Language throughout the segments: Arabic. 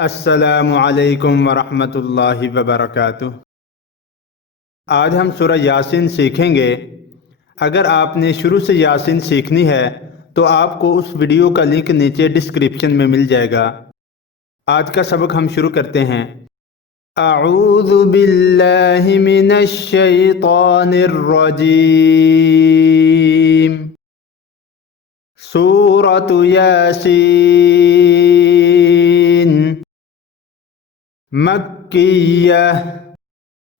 अस्सलामु अलैकुम वरहमतुल्लाहि वबरकातुह। आज हम सूरह यासीन सीखेंगे। अगर आपने शुरू से यासीन सीखनी है तो आपको उस वीडियो का लिंक नीचे डिस्क्रिप्शन में मिल जाएगा। आज का सबक हम शुरू करते हैं। अऊज़ु बिल्लाहि मिनश शैतानिर रजीम। सूरत यासीन मक्किय्यह।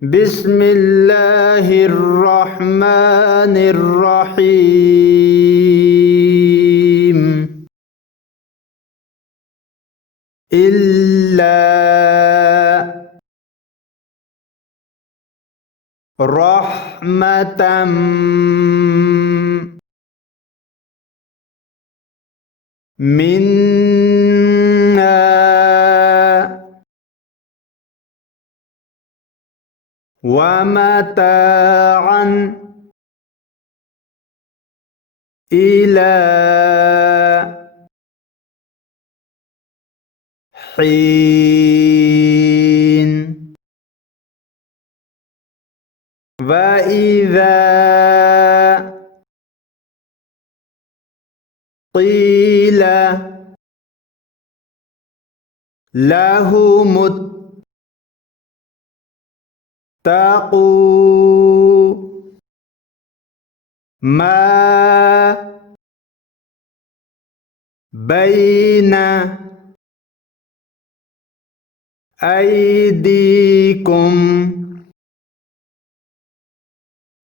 बिस्मिल्लाहिर्रहमानिर्रहीम। इल्ला रहमतम मिन्ना व मताअन इला हीन। व इज़ा क़ील लहुमुत्तक़ू मा बैन अयदीकुम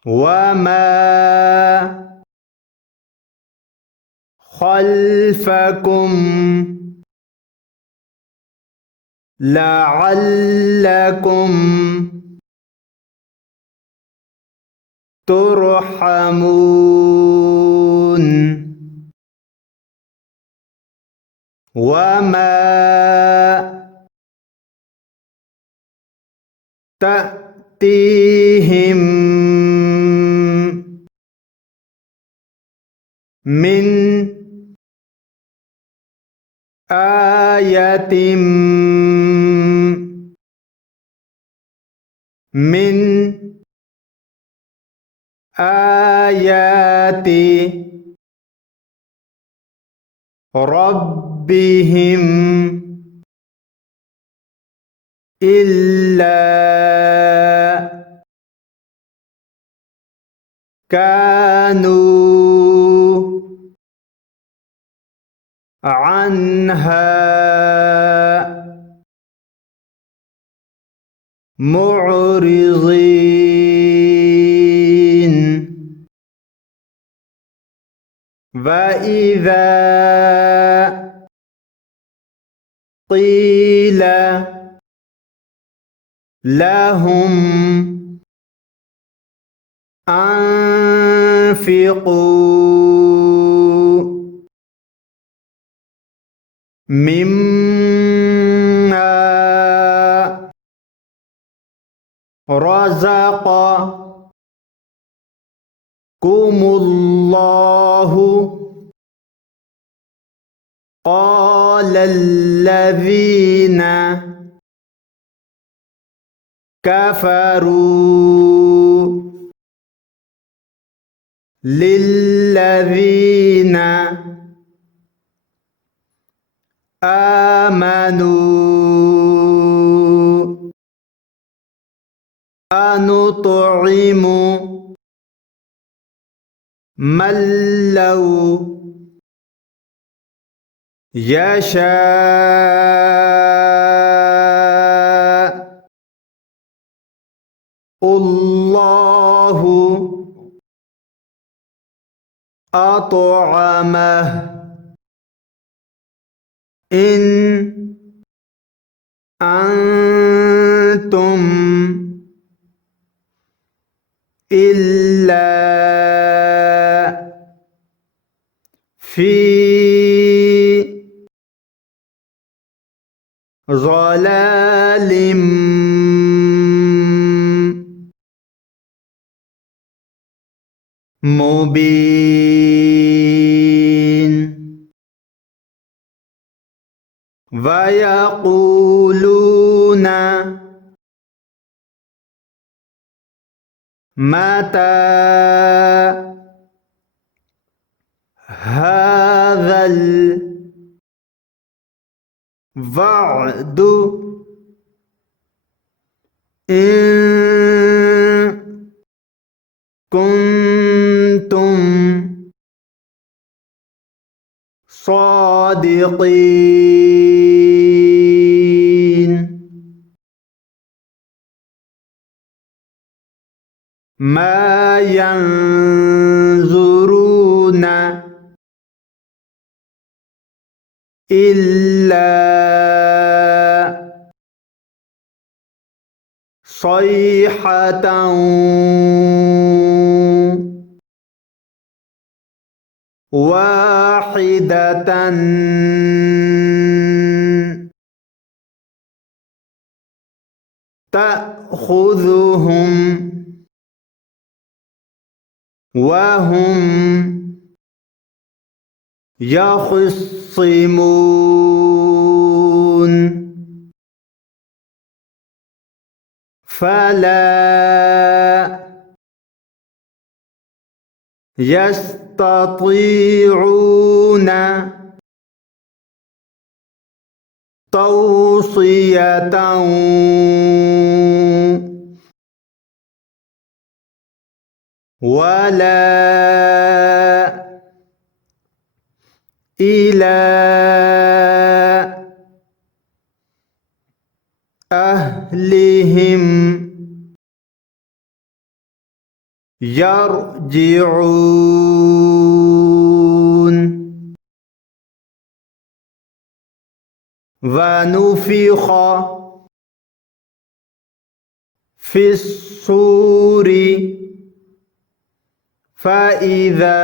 वमा खल्फकुम लअल्लकुम तुरहमून। वमा तअतीहिम मिन आयतिम मिन आयाति रब्बिहिम इल्ला कानू अन्हा मुअरिज़ीन। व इज़ा क़ील लहुम अन्फ़िक़ू मिम्मा रज़क़कुमुल्लाहु क़ालल्लज़ीन कफ़रू लिल्लज़ीन आमनू अनुतइमु मन लौ यशाअल्लाहु अतअमह। इन अंतुम इल्ला फी ज़लालिम मुबीन। ويقولون متى هذا الوعد إن كنتم صادقين. ما ينظرون إلا صيحة واحدة تأخذهم وهم يخصمون فلا يستطيعون توصية ولا إلى أهلهم يرجعون. ونفخ في الصور فإذا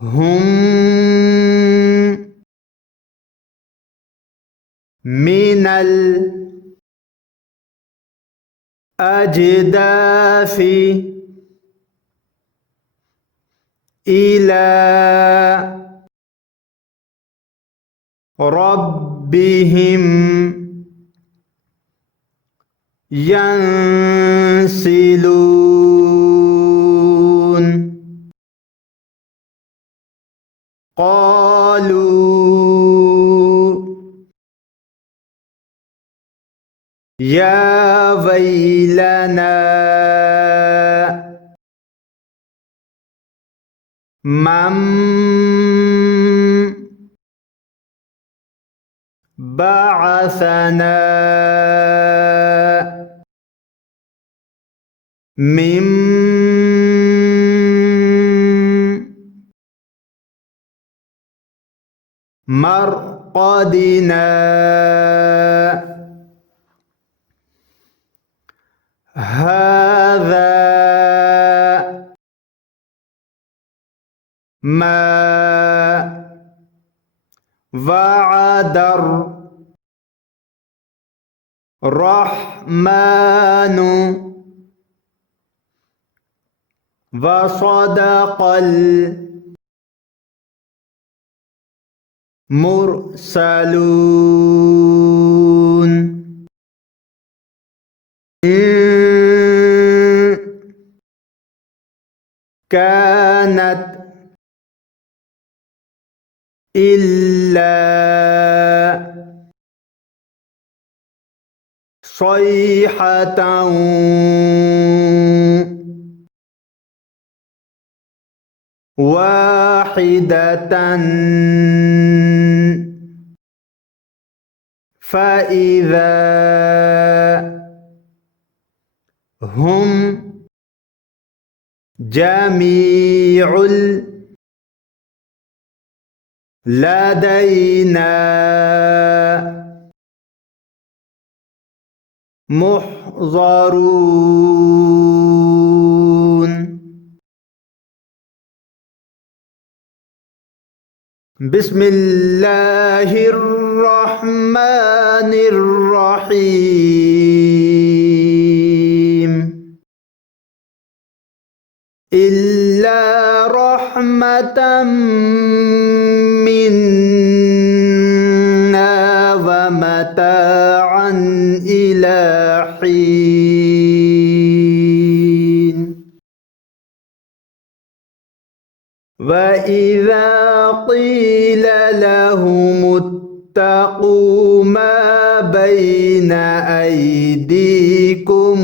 هم من الأجداث إلى ربهم ينسلون. قالوا يا ويلنا من بعثنا من مرقدنا هذا ما وعد الرحمن وصدق المرسلون. إن كانت إلا صيحة واحدة فإذا هم جميع لدينا محضرون. بسم الله الرحمن الرحيم. إلا رحمة منا متاعا إلى حين وإذا قيل لهم اتقوا ما بين أيديكم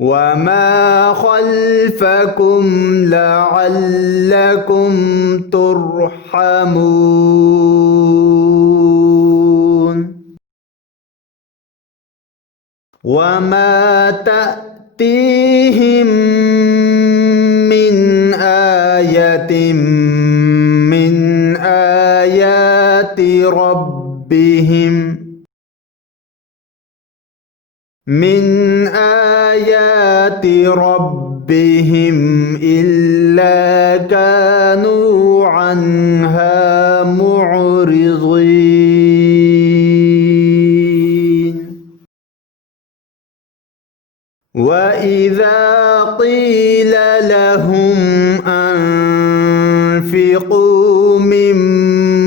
وما خلفكم لعلكم ترحمون وما تأتيهم من آية من آيات ربهم إلا كانوا عنها معرضين وإذا قيل لهم أنفقوا مما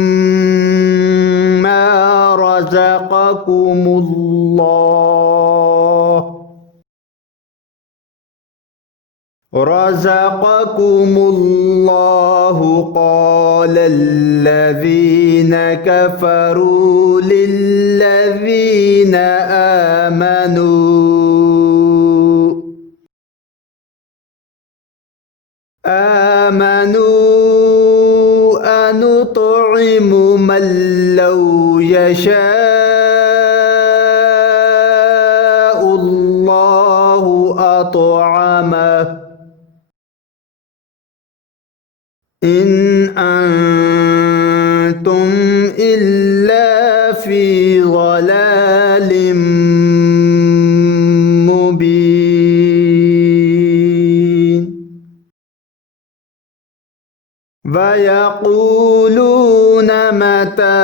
رزقكم الله قال الذين كفروا للذين آمنوا أنطعم من لو يشاء الله أطعمه إن أنتم إلا في ضلال مبين ويقولون متى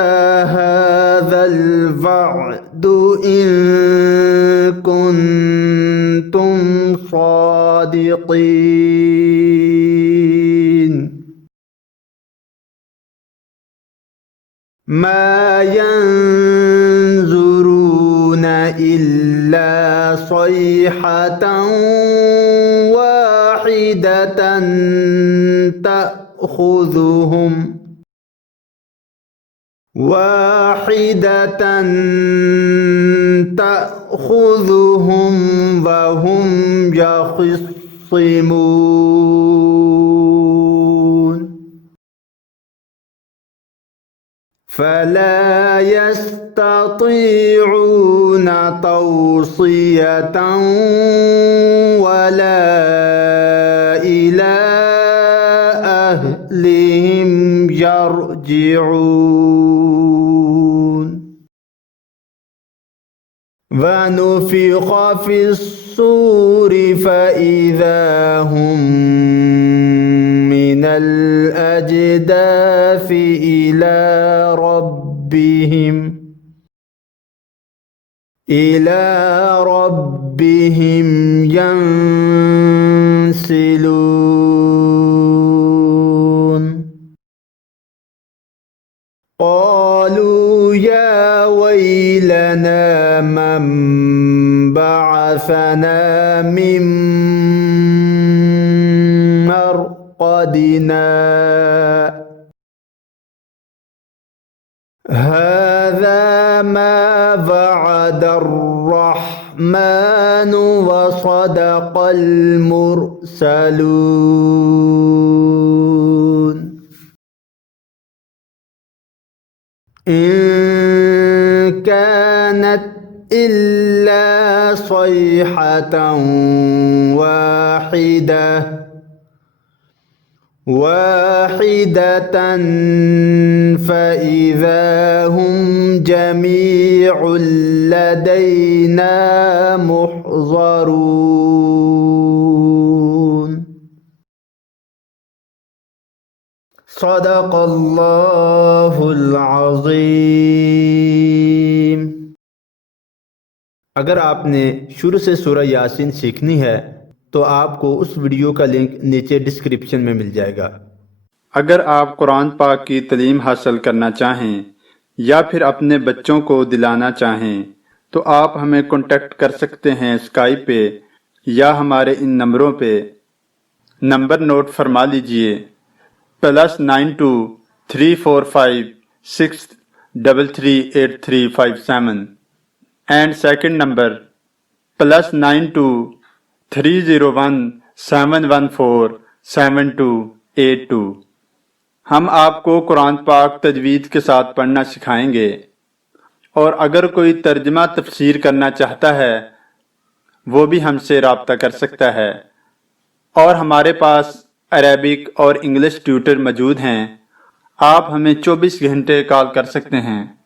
هذا الوعد إن كنتم صادقين ما ينظرون إلا صيحة واحدة تأخذهم وهم يخصمون فلا يستطيعون توصية ولا إلى أهلهم يرجعون ونفخ في الصور فإذا هم من الأجداث إلى ربهم ينسلون قالوا يا ويلنا من بعثنا من مرقدنا هذا ما وعد الرحمن وصدق المرسلون إن كانت إلا صيحة واحدة فإذا هم جميع لدينا محضرون صدق الله العظीम। अगर आपने शुरू से सूरह यासीन सीखनी है तो आपको उस वीडियो का लिंक नीचे डिस्क्रिप्शन में मिल जाएगा। अगर आप कुरान पाक की तालीम हासिल करना चाहें या फिर अपने बच्चों को दिलाना चाहें तो आप हमें कांटेक्ट कर सकते हैं स्काइप पे या हमारे इन नंबरों पे। नंबर नोट फरमा लीजिए, +923456338357 एंड सेकंड नंबर +923017147282। हम आपको कुरान पाक तजवीद के साथ पढ़ना सिखाएंगे और अगर कोई तर्जमा तफसीर करना चाहता है वो भी हमसे रब्ता कर सकता है। और हमारे पास अरेबिक और इंग्लिश ट्यूटर मौजूद हैं। आप हमें 24 घंटे कॉल कर सकते हैं।